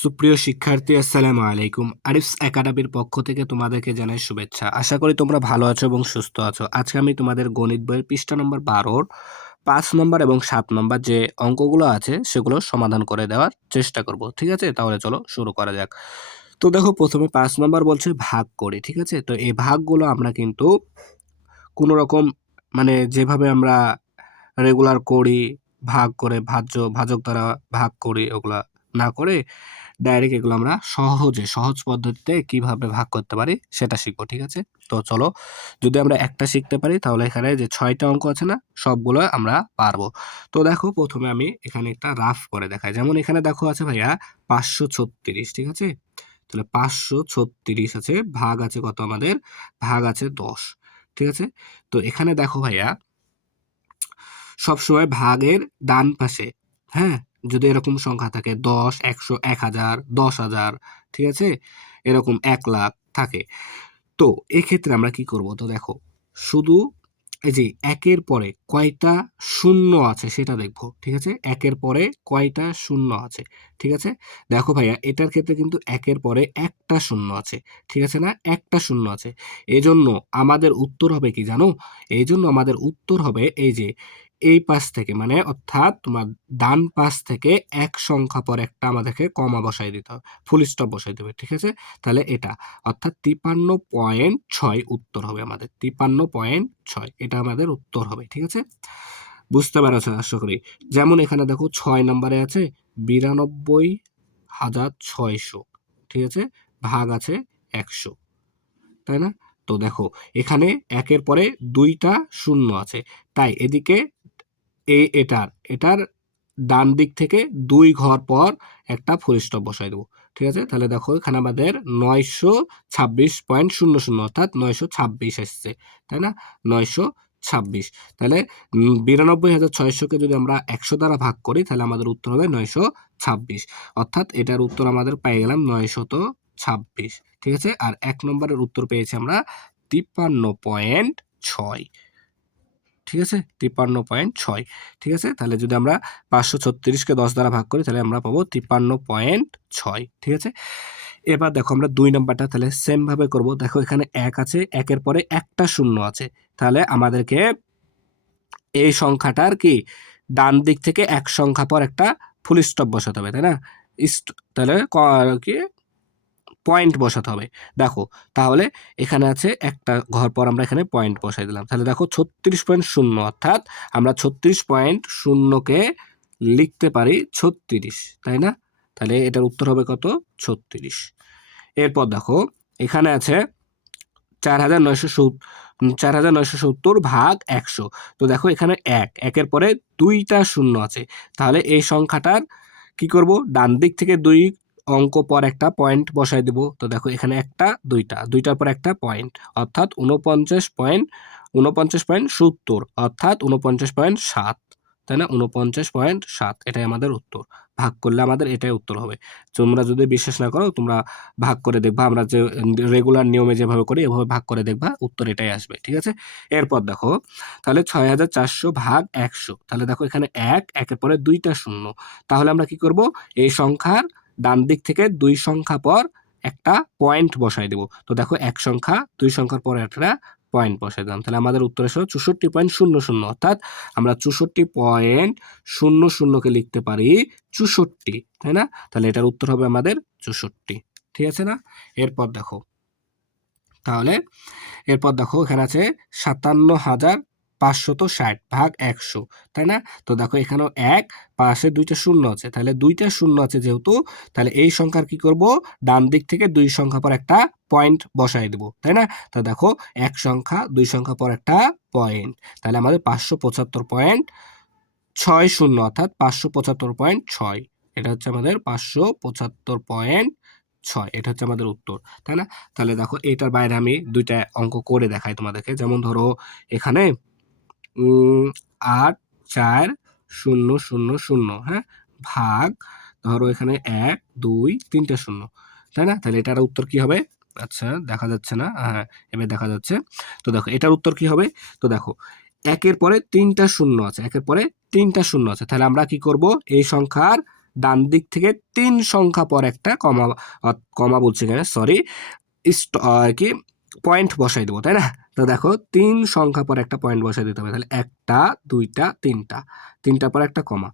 সুপ্রিয় শিক্ষার্থী, আসসালামু আলাইকুম। আরিফস একাডেমির পক্ষ থেকে তোমাদেরকে জানাই শুভেচ্ছা। আশা করি তোমরা ভালো আছো এবং সুস্থ আছো। আজকে আমি তোমাদের গণিত বইয়ের পৃষ্ঠা নম্বর বারোর পাঁচ নম্বর এবং সাত নম্বর যে অঙ্কগুলো আছে, সেগুলো সমাধান করে দেওয়ার চেষ্টা করব, ঠিক আছে? তাহলে চলো শুরু করা যাক। তো দেখো, প্রথমে পাঁচ নম্বর বলছে ভাগ করি, ঠিক আছে? তো এই ভাগগুলো আমরা কিন্তু কোনো রকম মানে যেভাবে আমরা রেগুলার করি, ভাগ করে ভাজ্য, ভাজক দ্বারা ভাগ করি, ওগুলা না করে ডাইরেক্ট এগুলো আমরা সহজে, সহজ পদ্ধতিতে কীভাবে ভাগ করতে পারি সেটা শিখব, ঠিক আছে? তো চলো, যদি আমরা একটা শিখতে পারি তাহলে এখানে যে ছয়টা অঙ্ক আছে না, সবগুলো আমরা পারব। তো দেখো, প্রথমে আমি এখানে একটা রাফ করে দেখাই। যেমন এখানে দেখো আছে ভাইয়া, পাঁচশো ছত্রিশ, ঠিক আছে? তাহলে পাঁচশো ছত্রিশ আছে, ভাগ আছে কত আমাদের? ভাগ আছে দশ, ঠিক আছে? তো এখানে দেখো ভাইয়া, সবসময় ভাগের ডান পাশে হ্যাঁ? যদি এরকম সংখ্যা থাকে, দশ, একশো, এক হাজার, দশ হাজার, ঠিক আছে? এরকম এক লাখ থাকে। তো এক্ষেত্রে আমরা কি করব? তো দেখো, শুধু এই যে একের পরে কয়টা শূন্য আছে সেটা দেখব, ঠিক আছে? একের পরে কয়টা শূন্য আছে, ঠিক আছে? দেখো ভাইয়া, এটার ক্ষেত্রে কিন্তু একের পরে একটা শূন্য আছে, ঠিক আছে না? একটা শূন্য আছে। এজন্য আমাদের উত্তর হবে কি জানো? এই জন্য আমাদের উত্তর হবে এই যে এই পাশ থেকে মানে অর্থাৎ তোমার ডান পাশ থেকে এক সংখ্যা পর একটা আমাদেরকে কমা বসাই দিতে হবে ফুল স্টপ বসাই দেবে ঠিক আছে? তাহলে এটা, অর্থাৎ তিপান্ন পয়েন্ট ছয় উত্তর হবে আমাদের তিপান্ন পয়েন্ট ছয়, এটা আমাদের উত্তর হবে, ঠিক আছে? বুঝতে পারছ আশা করি? যেমন এখানে দেখো ছয় নম্বরে আছে বিরানব্বই হাজার ছয়শো, ঠিক আছে? ভাগ আছে একশো, তাই না? তো দেখো, এখানে একের পরে দুইটা শূন্য আছে, তাই এদিকে এই এটার। এটার ডান দিক থেকে দুই ঘর পর একটা ফুল স্টপ বসাই দেবো। ঠিক আছে? তাহলে দেখো, এখানে আমাদের নয়শো ছাব্বিশ পয়েন্ট শূন্য শূন্য, অর্থাৎ নয়শো ছাব্বিশ এসছে। তাই না? নয়শো ছাব্বিশ। তাহলে বিরানব্বই হাজার ছয়শোকে যদি আমরা একশো দ্বারা ভাগ করি, তাহলে আমাদের উত্তর হবে নয়শো ছাব্বিশ। অর্থাৎ এটার উত্তর আমাদের পেয়ে গেলাম নয়শত ছাব্বিশ। ঠিক আছে? আর এক নম্বরের উত্তর পেয়েছি আমরা তিপ্পান্ন পয়েন্ট ছয়। ঠিক আছে? তিপ্পান্ন পয়েন্ট ছয়। ঠিক আছে? তাহলে যদি আমরা পাঁচশো ছত্রিশকে দশ দ্বারা ভাগ করি, তাহলে আমরা পাবো তিপ্পান্ন পয়েন্ট ছয়। ঠিক আছে? এবার দেখো আমরা দুই নম্বরটা তাহলে সেমভাবে করব। দেখো এখানে এক আছে, একের পরে একটা শূন্য আছে। তাহলে আমাদেরকে এই সংখ্যাটার কি? ডান দিক থেকে এক সংখ্যা পর একটা ফুল স্টপ বসাতে হবে, তাই না? তাহলে কি? পয়েন্ট বসাতে হবে। দেখো, তাহলে এখানে আছে একটা ঘর পর আমরা এখানে পয়েন্ট বসাই দিলাম। তাহলে দেখো ছত্রিশ পয়েন্ট শূন্য, অর্থাৎ আমরা ছত্রিশ পয়েন্ট শূন্যকে লিখতে পারি ছত্রিশ, তাই না? তাহলে এটার উত্তর হবে কত? ছত্রিশ। এরপর দেখো, এখানে আছে চার হাজার নয়শো চার হাজার নয়শো সত্তর ভাগ একশো। তো দেখো এখানে এক, একের পরে দুইটা শূন্য আছে। তাহলে এই সংখ্যাটার কি করব? ডান দিক থেকে দুই অঙ্ক পর একটা পয়েন্ট বসাই দেব। তো দেখো এখানে একটা, দুইটা, দুইটার পর একটা পয়েন্ট অর্থাৎ উনপঞ্চাশ পয়েন্ট উনপঞ্চাশ পয়েন্ট সত্তর, অর্থাৎ উনপঞ্চাশ পয়েন্ট সাত। তাই না? উনপঞ্চাশ পয়েন্ট সাত, এটাই আমাদের উত্তর। ভাগ করলে আমাদের এটাই উত্তর হবে। তোমরা যদি বিশ্বাস না করো, তোমরা ভাগ করে দেখবা। আমরা যে রেগুলার নিয়মে যেভাবে করি, এভাবে ভাগ করে দেখবা, উত্তর এটাই আসবে, ঠিক আছে? এরপর দেখো, তাহলে ছয় হাজার চারশো ভাগ একশো। তাহলে দেখো এখানে এক, একের পরে দুইটা শূন্য। তাহলে আমরা কি করব? এই সংখ্যার ডান দিক থেকে দুই সংখ্যা পর একটা পয়েন্ট বসাই দেব। তো দেখো এক সংখ্যা, দুই সংখ্যার পর একটা পয়েন্ট বসাই দিলাম। তাহলে আমাদের উত্তর এসে চৌষট্টি পয়েন্ট শূন্য শূন্য। অর্থাৎ আমরা চৌষট্টি পয়েন্ট শূন্য শূন্যকে লিখতে পারি চৌষট্টি, তাই না? তাহলে এটার উত্তর হবে আমাদের চৌষট্টি, ঠিক আছে না? এরপর দেখো, তাহলে এরপর দেখো এখানে আছে সাতান্ন হাজার পাঁচশত ষাট ভাগ একশো, তাই না? তো দেখো এখানেও এক, পাশে দুইটা শূন্য আছে, তাহলে দুইটা শূন্য আছে যেহেতু, তাহলে এই সংখ্যার কি করব? ডান দিক থেকে দুই সংখ্যা পর একটা পয়েন্ট বসাই দেবো, তাই না? তো দেখো, এক সংখ্যা, দুই সংখ্যা পর একটা পয়েন্ট তাহলে আমাদের পাঁচশো পঁচাত্তর পয়েন্ট ছয় শূন্য, অর্থাৎ পাঁচশো পঁচাত্তর পয়েন্ট ছয়, এটা হচ্ছে আমাদের পাঁচশো পঁচাত্তর পয়েন্ট ছয়, এটা হচ্ছে আমাদের উত্তর, তাই না? তাহলে দেখো এটার বাইরে আমি দুইটা অঙ্ক করে দেখাই তোমাদেরকে, যেমন ধরো এখানে আট, চার, শূন্য শূন্য শূন্য হ্যাঁ? ভাগ, ধরো এখানে এক, দুই, তিনটা শূন্য, তাই না? তাহলে এটার উত্তর কি হবে? আচ্ছা দেখা যাচ্ছে না হ্যাঁ এবার দেখা যাচ্ছে। তো দেখো, এটার উত্তর কি হবে? তো দেখো, একের পরে তিনটা শূন্য আছে, একের পরে তিনটা শূন্য আছে, তাহলে আমরা কি করব? এই সংখ্যার ডান দিক থেকে তিন সংখ্যা পর একটা কমা কমা বলছি এখানে সরি কি পয়েন্ট বসাই দেবো, তাই না? তো দেখো, তিন সংখ্যা পর একটা পয়েন্ট বসাই দিতে হবে। তাহলে একটা, দুইটা, তিনটা। তিনটা পর একটা কমা।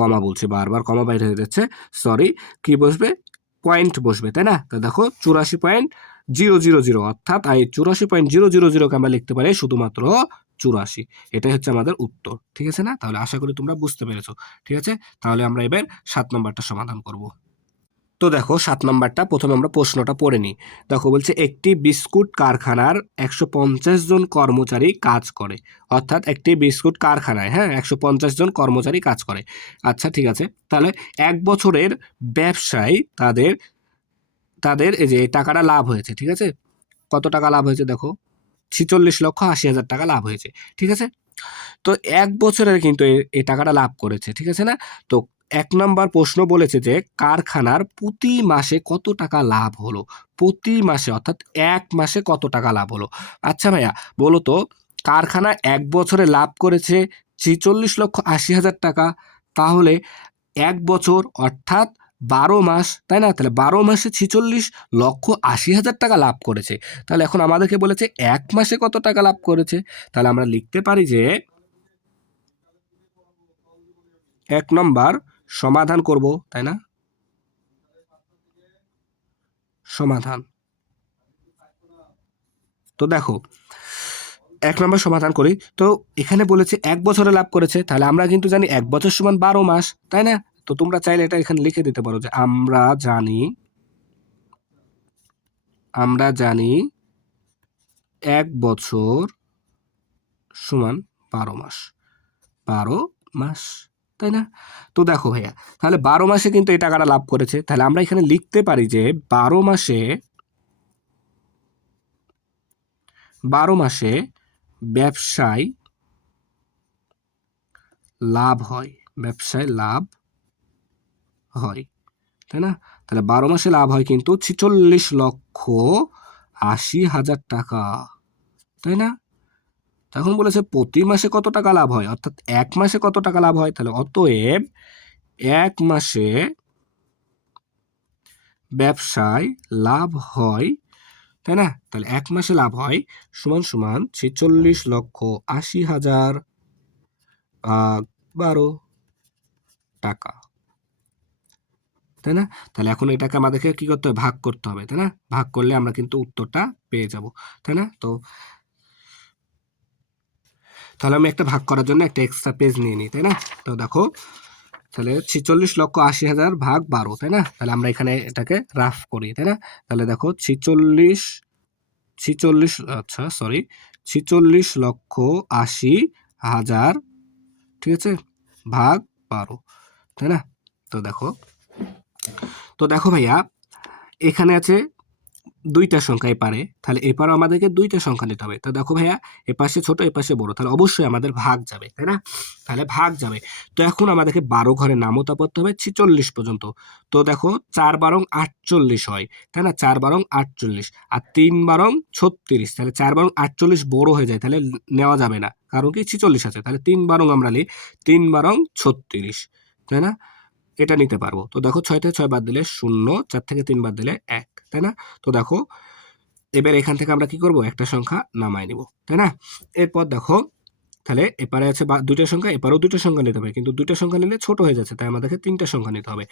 কমা বলছি, বারবার কমা বাইরে হয়ে যাচ্ছে। সরি কি বসবে? পয়েন্ট বসবে, তাই না? তো দেখো, চুরাশি পয়েন্ট জিরো জিরো জিরো অর্থাৎ এই চুরাশি পয়েন্ট জিরো জিরো জিরোকে আমরা লিখতে পারি শুধুমাত্র চুরাশি। এটাই হচ্ছে আমাদের উত্তর, ঠিক আছে না? তাহলে আশা করি তোমরা বুঝতে পেরেছ, ঠিক আছে? তাহলে আমরা এবার সাত নম্বরটা সমাধান করব। তো দেখো সাত নম্বরটা, প্রথমে আমরা প্রশ্নটা পড়ে নিই। দেখো বলছে, একটি বিস্কুট কারখানার একশো পঞ্চাশ জন কর্মচারী কাজ করে। অর্থাৎ একটি বিস্কুট কারখানায় হ্যাঁ একশো পঞ্চাশ জন কর্মচারী কাজ করে। আচ্ছা ঠিক আছে। তাহলে এক বছরের ব্যবসায় তাদের তাদের এই যে টাকাটা লাভ হয়েছে, ঠিক আছে? কত টাকা লাভ হয়েছে দেখো? ছিচল্লিশ লক্ষ আশি হাজার টাকা লাভ হয়েছে, ঠিক আছে? তো এক বছরের কিন্তু এই টাকাটা লাভ করেছে, ঠিক আছে না? তো এক নম্বর প্রশ্ন বলেছে যে, কারখানার প্রতি মাসে কত টাকা লাভ হলো? প্রতি মাসে, অর্থাৎ এক মাসে কত টাকা লাভ হলো? আচ্ছা ভাইয়া, বলো তো, কারখানা এক বছরে লাভ করেছে ছিচল্লিশ লক্ষ আশি হাজার টাকা, তাহলে এক বছর, অর্থাৎ বারো মাস, তাই না? তাহলে বারো মাসে ছিচল্লিশ লক্ষ আশি হাজার টাকা লাভ করেছে। তাহলে এখন আমাদেরকে বলেছে এক মাসে কত টাকা লাভ করেছে? তাহলে আমরা লিখতে পারি যে, এক নম্বর সমাধান করব, তাই না? সমাধান। তো দেখো, এক নম্বর সমাধান করি। তো এখানে বলেছে এক বছরে লাভ করেছে, তাহলে আমরা কিন্তু জানি এক বছর সমান বারো মাস, তাই না? তো তোমরা চাইলে এটা এখানে লিখে দিতে পারো যে আমরা জানি আমরা জানি এক বছর সমান বারো মাস। বারো মাস। তাই না? তো দেখো ভাইয়া, তাহলে বারো মাসে কিন্তু এই টাকাটা লাভ করেছে। তাহলে আমরা এখানে লিখতে পারি যে বারো মাসে বারো মাসে ব্যবসায় লাভ হয়, ব্যবসায় লাভ হয়, তাই না? তাহলে বারো মাসে লাভ হয় কিন্তু ছিচল্লিশ লক্ষ আশি হাজার টাকা, তাই না? তখন বলেছে, প্রতি মাসে কত টাকা লাভ হয়? অর্থাৎ এক মাসে কত টাকা লাভ হয়? তাহলে অতএব এক মাসে ব্যবসায় লাভ হয়, তাই না? তাহলে এক মাসে লাভ হয় সমান সমান ছেচল্লিশ লক্ষ আশি হাজার বারো টাকা। তাই না? তাহলে এখন এটাকে আমাদেরকে কি করতে হবে? ভাগ করতে হবে, তাই না? ভাগ করলে আমরা কিন্তু উত্তরটা পেয়ে যাব, তাই না? তো তাহলে আমি একটা ভাগ করার জন্য একটা এক্সট্রা পেজ নিয়ে নিই, তাই না? তো দেখো, তাহলে ছিচল্লিশ লক্ষ আশি হাজার ভাগ বারো, তাই না? তাহলে আমরা এখানে এটাকে রাফ করি, তাই না? তাহলে দেখো, ছিচল্লিশ ছিচল্লিশ আচ্ছা সরি ছিচল্লিশ লক্ষ আশি হাজার, ঠিক আছে, ভাগ বারো, তাই না? তো দেখো তো দেখো ভাইয়া, এখানে আছে দুইটা সংখ্যা এপারে তাহলে এপারও আমাদেরকে দুইটা সংখ্যা নিতে হবে। তো দেখো ভাইয়া, এপাশে ছোট, এপাশে বড়, তাহলে অবশ্যই আমাদের ভাগ যাবে, তাই না? তাহলে ভাগ যাবে। তো এখন আমাদেরকে বারো ঘরে নামতা পড়তে হবে, ছিচল্লিশ পর্যন্ত। তো দেখো, চার বারং আটচল্লিশ হয়, তাই না? চার বারং আটচল্লিশ আর তিন বারং ছত্রিশ, তাহলে চার বারং আটচল্লিশ বড় হয়ে যায়, তাহলে নেওয়া যাবে না। কারণ কি? ছিচল্লিশ আছে, তাহলে তিন বারং আমরা নিই, তিন বারং ছত্রিশ, তাই না? এটা নিতে পারব। তো দেখো ছয় থেকে ছয় বাদ দিলে শূন্য, চার থেকে তিন বাদ দিলে এক, তাই না? তো দেখো, এবার এখান থেকে আমরা কি করব? একটা সংখ্যা নামাই নিব, তাই না? এরপর দেখো, তাহলে এপারে আছে বা- দুইটা সংখ্যা, এপারেও দুটো সংখ্যা নিতে হবে, কিন্তু দুটো সংখ্যা নিলে ছোট হয়ে যাচ্ছে, তাই আমাদেরকে তিনটা সংখ্যা নিতে হবে।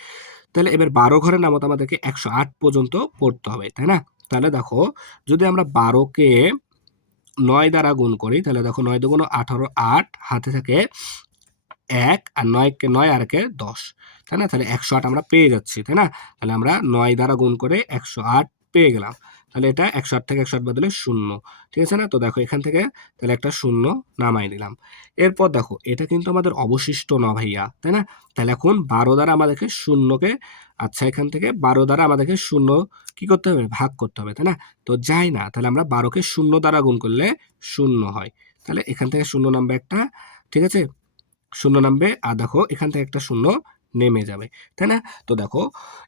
তাহলে এবার বারো ঘরের নামত আমাদেরকে একশো আট পর্যন্ত পড়তে হবে, তাই না? তাহলে দেখো, যদি আমরা বারোকে নয় দ্বারা গুণ করি, তাহলে দেখো নয় দুগুণ আঠারো আট, হাতে থাকে এক, আর নয়কে নয়, আর একে দশ। তাই না? তাহলে একশো আট আমরা পেয়ে যাচ্ছি, তাই না? তাহলে আমরা নয় দ্বারা গুণ করে একশো আট পেয়ে গেলাম। তাহলে এটা একশো আট থেকে একশো আট বদলে শূন্য, ঠিক আছে না? তো দেখো এখান থেকে তাহলে একটা শূন্য নামাই দিলাম। এরপর দেখো, এটা কিন্তু আমাদের অবশিষ্ট ন ভাইয়া, তাই না? তাহলে এখন বারো দ্বারা আমাদেরকে শূন্যকে আচ্ছা এখান থেকে বারো দ্বারা আমাদেরকে শূন্য কি করতে হবে? ভাগ করতে হবে, তাই না? তো যাই না, তাহলে আমরা বারোকে শূন্য দ্বারা গুণ করলে শূন্য হয়। তাহলে এখান থেকে শূন্য নামবে একটা, ঠিক আছে? শূন্য নামবে, আর দেখো এখান থেকে একটা শূন্য নেমে যাবে, তাই না? তো দেখো,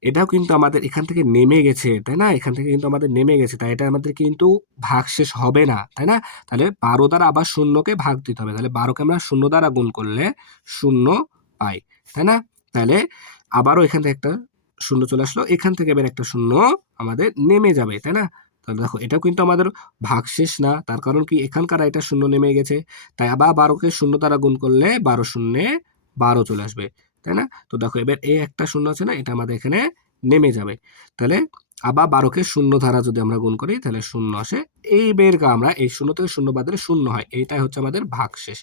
এটাও কিন্তু আমাদের এখান থেকে নেমে গেছে, তাই না? এখান থেকে কিন্তু আমাদের নেমে গেছে, তাই এটা আমাদের কিন্তু ভাগ শেষ হবে না, তাই না? তাহলে বারো দ্বারা আবার শূন্যকে ভাগ দিতে হবে, তাহলে বারোকে আমরা শূন্য দ্বারা গুণ করলে শূন্য পাই, তাই না? তাহলে আবারও এখান থেকে একটা শূন্য চলে আসলো, এখান থেকে এবার একটা শূন্য আমাদের নেমে যাবে, তাই না? তাহলে দেখো, এটাও কিন্তু আমাদের ভাগশেষ না, তার কারণ কি? এখানকার এটা শূন্য নেমে গেছে, তাই আবার বারোকে শূন্য দ্বারা গুণ করলে বারো শূন্যে বারো চলে আসবে তাই না? তো দেখো এবার এই একটা শূন্য আছে না? এটা আমাদের এখানে নেমে যাবে। তাহলে আবার বারোকে শূন্য ধারা যদি আমরা গুণ করি, তাহলে শূন্য আসে। এই বের আমরা এই শূন্য থেকে শূন্য বাদ দিলে শূন্য হয়। এইটাই হচ্ছে আমাদের ভাগশেষ।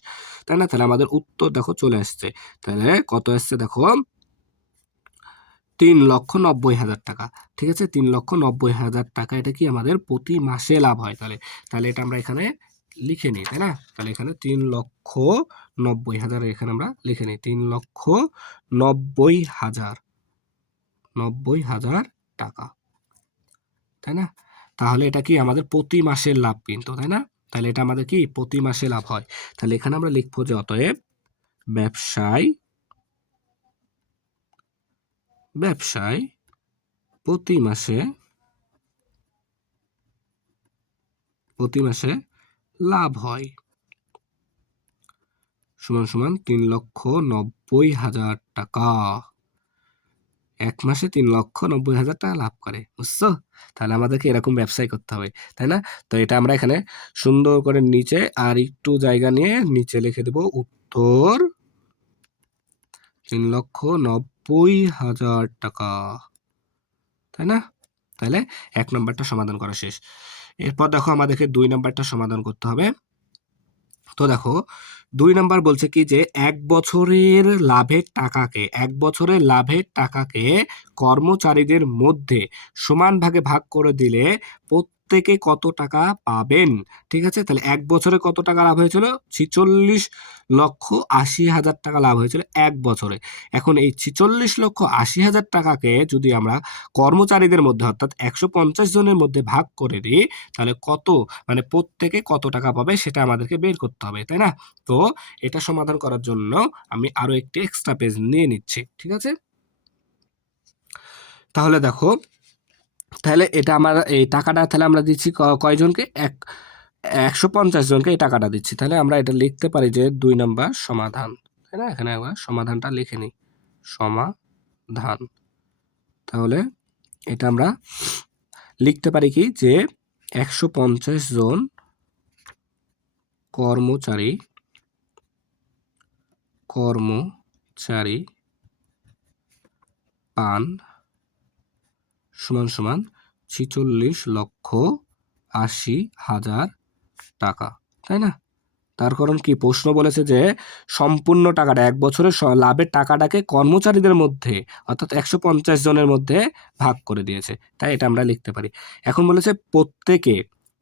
তাই না? তাহলে আমাদের উত্তর দেখো চলে আসছে। তাহলে কত আসছে দেখো? তিন লক্ষ নব্বই হাজার টাকা। ঠিক আছে? তিন লক্ষ নব্বই হাজার টাকা। এটা কি আমাদের প্রতি মাসে লাভ হয় তাহলে? তাহলে এটা আমরা এখানে লিখে নিই, তাই না? তাহলে এখানে তিন লক্ষ নব্বই হাজার এখানে আমরা লিখে নিই, তিন লক্ষ নব্বই হাজার নব্বই হাজার টাকা, তাই না? তাহলে এটা কি আমাদের প্রতি মাসের লাভ কিন্তু, তাই না? তাহলে এটা আমাদের কি? প্রতি মাসে লাভ হয়। তাহলে এখানে আমরা লিখব যে অতএব ব্যবসায় ব্যবসায় প্রতি মাসে প্রতি মাসে লাভ হয়। সমান সমান তিন লক্ষ নব্বই হাজার টাকা। এক মাসে তিন লক্ষ নব্বই হাজার টাকা লাভ করে, বুঝছ? তাহলে আমাদেরকে এরকম ব্যবসায় করতে হবে, তাই না? তো এটা আমরা এখানে সুন্দর করে নিচে আর একটু জায়গা নিয়ে নিচে লিখে দেব উত্তর। তিন লক্ষ নব্বই হাজার টাকা, তাই না? তাহলে এক নম্বরটা সমাধান করা শেষ। এরপর দেখো আমাদেরকে দুই নাম্বারটা সমাধান করতে হবে। তো দেখো, দুই নাম্বার বলছে কি যে, এক বছরের লাভের টাকাকে, এক বছরের লাভের টাকাকে কর্মচারীদের মধ্যে সমান ভাগে ভাগ করে দিলে প্রত্যেকে কত টাকা পাবেন? ঠিক আছে? তাহলে এক বছরে কত টাকা লাভ হয়েছিল? ছিচল্লিশ লক্ষ আশি হাজার টাকা লাভ হয়েছিল এক বছরে। এখন এই ছিচল্লিশ লক্ষ আশি হাজার টাকাকে যদি আমরা কর্মচারীদের মধ্যে, অর্থাৎ একশো পঞ্চাশ জনের মধ্যে ভাগ করে দিই, তাহলে কত মানে প্রত্যেকে কত টাকা পাবে সেটা আমাদেরকে বের করতে হবে, তাই না? তো এটা সমাধান করার জন্য আমি আরও একটি এক্সট্রা পেজ নিয়ে নিচ্ছি, ঠিক আছে? তাহলে দেখো তাহলে এটা আমার, এই টাকাটা তাহলে আমরা দিচ্ছি কয়জনকে? এক, একশো পঞ্চাশ জনকে এই টাকাটা দিচ্ছি। তাহলে আমরা এটা লিখতে পারি যে দুই নম্বর সমাধান, তাই না? এখানে একবার সমাধানটা লিখে নিই। সমাধান। তাহলে এটা আমরা লিখতে পারি কি যে একশো পঞ্চাশ জন কর্মচারী কর্মচারী পান সমান সমান ছিচল্লিশ লক্ষ আশি হাজার টাকা, তাই না? তার কারণ কি? প্রশ্ন বলেছে যে সম্পূর্ণ টাকাটা, এক বছরের লাভের টাকাটাকে কর্মচারীদের মধ্যে, অর্থাৎ একশো পঞ্চাশ জনের মধ্যে ভাগ করে দিয়েছে। তাই এটা আমরা লিখতে পারি। এখন বলেছে প্রত্যেকে,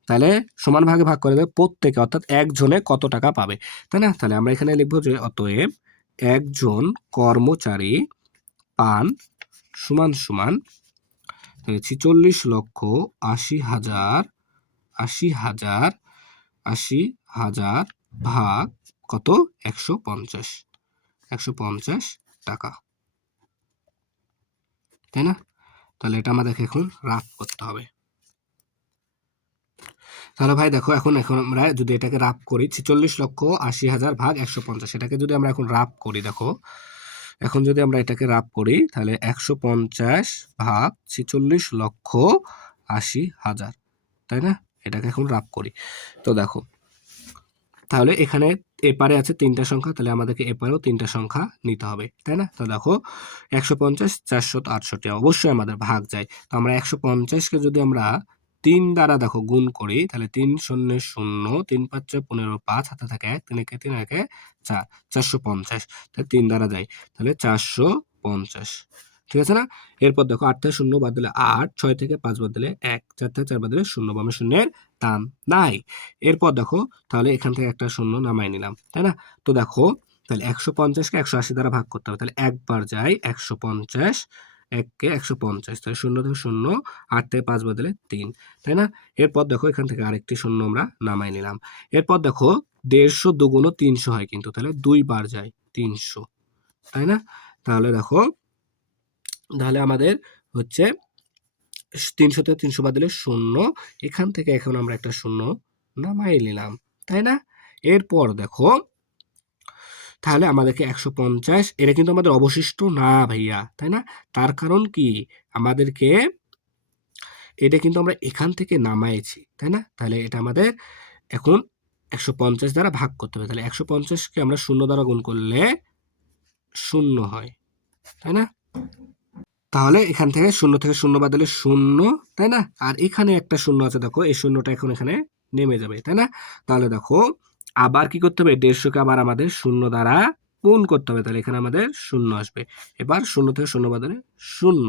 তাহলে সমান ভাগে ভাগ করে দেবে প্রত্যেকে, অর্থাৎ একজনে কত টাকা পাবে, তাই না? তাহলে আমরা এখানে লিখব যে অতএব একজন কর্মচারী পান সমান সমান ছিচল্লিশ লক্ষ আশি হাজার আশি হাজার আশি হাজার ভাগ কত? একশো পঞ্চাশ। একশো পঞ্চাশ টাকা। তাই না? তাহলে এটা আমাদেরকে এখন রাফ করতে হবে। তাহলে ভাই দেখো, এখন এখন আমরা যদি এটাকে রাফ করি, ছেচল্লিশ লক্ষ আশি হাজার ভাগ একশো পঞ্চাশ, এটাকে যদি আমরা এখন রাফ করি, দেখো এখন যদি আমরা এটাকে রাফ করি, তাহলে একশো পঞ্চাশ ভাগ ছেচল্লিশ লক্ষ আশি হাজার, তাই না? এটাকে এখন রাফ করি। তো দেখো, তাহলে এখানে এপারে আছে তিনটা সংখ্যা, তাহলে আমাদেরকে এপারেও তিনটা সংখ্যা নিতে হবে, তাই না? তো দেখো, একশো পঞ্চাশ চারশো আটষট্টি, অবশ্যই আমাদের ভাগ যায়। তো আমরা একশো পঞ্চাশকে যদি আমরা তিন দ্বারা দেখো গুণ করি, তাহলে তিন শূন্য শূন্য, তিন পাঁচ ছয় পনেরো পাঁচ হাতে থাকে এক তিন, একে তিন, একে, চার, চারশো পঞ্চাশ। তাহলে তিন দ্বারা যায় তাহলে চারশো পঞ্চাশ। ঠিক আছে না? এরপর দেখো আট থেকে শূন্য বাদ দিলে আট, ছয় থেকে পাঁচ বাদ দিলে এক, চার থেকে চার বাদ দিলে শূন্য বামে শূন্যের দাম নাই। এরপর দেখো, তাহলে এখান থেকে একটা শূন্য নামাই নিলাম, তাই না? তো দেখো, তাহলে একশো পঞ্চাশকে একশো আশি দ্বারা ভাগ করতে হবে, তাহলে একবার যাই একশো পঞ্চাশ এককে একশো পঞ্চাশ, তাহলে শূন্য থেকে শূন্য, আট থেকে পাঁচ বদলে তিন, তাই না? এরপর দেখো এখান থেকে আরেকটি শূন্য আমরা নামাই নিলাম। এরপর দেখো দেড়শো দুগুণ তিনশো হয় কিন্তু, তাহলে দুই বার যায় তিনশো, তাই না? তাহলে দেখো, তাহলে আমাদের হচ্ছে তিনশো থেকে তিনশো বাদ দিলে শূন্য, এখান থেকে এখন আমরা একটা শূন্য নামাই নিলাম, তাই না? এরপর দেখো তাহলে আমাদেরকে একশো পঞ্চাশ, এটা কিন্তু আমাদের অবশিষ্ট না ভাইয়া, তাই না? তার কারণ কি? আমাদেরকে এটা কিন্তু আমরা এখান থেকে নামাইছি, তাই না? তাহলে এটা আমাদের এখন একশো পঞ্চাশ দ্বারা ভাগ করতে হবে, তাহলে একশো পঞ্চাশকে আমরা শূন্য দ্বারা গুণ করলে শূন্য হয়, তাই না? তাহলে এখান থেকে শূন্য থেকে শূন্য বাদ দিলে শূন্য, তাই না? আর এখানে একটা শূন্য আছে, দেখো, এই শূন্যটা এখন এখানে নেমে যাবে, তাই না? তাহলে দেখো আবার কি করতে হবে? দেড়শোকে আবার আমাদের শূন্য দ্বারা গুণ করতে হবে। তাহলে এখানে আমাদের শূন্য আসবে। এবার শূন্য থেকে শূন্য বাদলে শূন্য।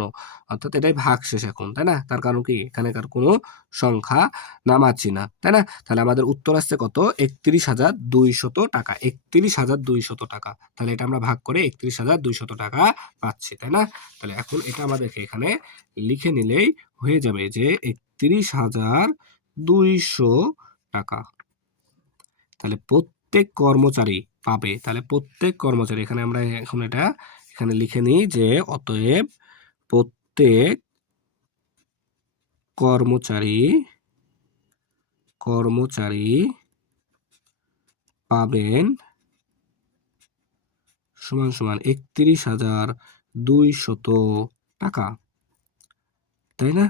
অর্থাৎ এটাই ভাগ শেষ এখন, তাই না? তার কারণ কি? এখানেকার কোনো সংখ্যা নামাচ্ছি না, তাই না? তাহলে আমাদের উত্তর আসছে কত? একত্রিশ হাজার দুইশত টাকা। একত্রিশ হাজার দুইশত টাকা। তাহলে এটা আমরা ভাগ করে একত্রিশ হাজার দুইশত টাকা পাচ্ছি, তাই না? তাহলে এখন এটা আমাদেরকে এখানে লিখে নিলেই হয়ে যাবে যে একত্রিশ হাজার দুইশো টাকা। তাহলে প্রত্যেক কর্মচারী পাবে। তাহলে প্রত্যেক কর্মচারী, এখানে আমরা এখন এটা, এখানে লিখে নিই যে অতএব প্রত্যেক কর্মচারী কর্মচারী পাবেন সমান সমান একত্রিশ হাজার দুইশত টাকা। তাই না?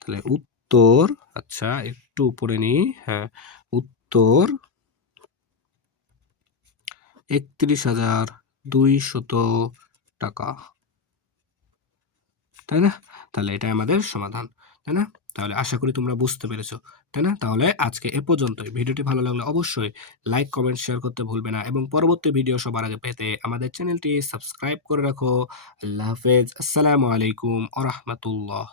তাহলে উত্তর আচ্ছা একটু উপরে নিই হ্যাঁ উত্তর একত্রিশ হাজার দুইশত টাকা। তাই না? তাহলে এটা আমাদের সমাধান, তাই না? তাহলে আশা করি তোমরা বুঝতে পেরেছ, তাই না? তাহলে আজকে এ পর্যন্তই। ভিডিওটি ভালো লাগলে অবশ্যই লাইক, কমেন্ট, শেয়ার করতে ভুলবে না এবং পরবর্তী ভিডিও সবার আগে পেতে আমাদের চ্যানেলটি সাবস্ক্রাইব করে রাখো। আল্লাহ হাফেজ। আসসালামু আলাইকুম আ রহমতুল্লাহ।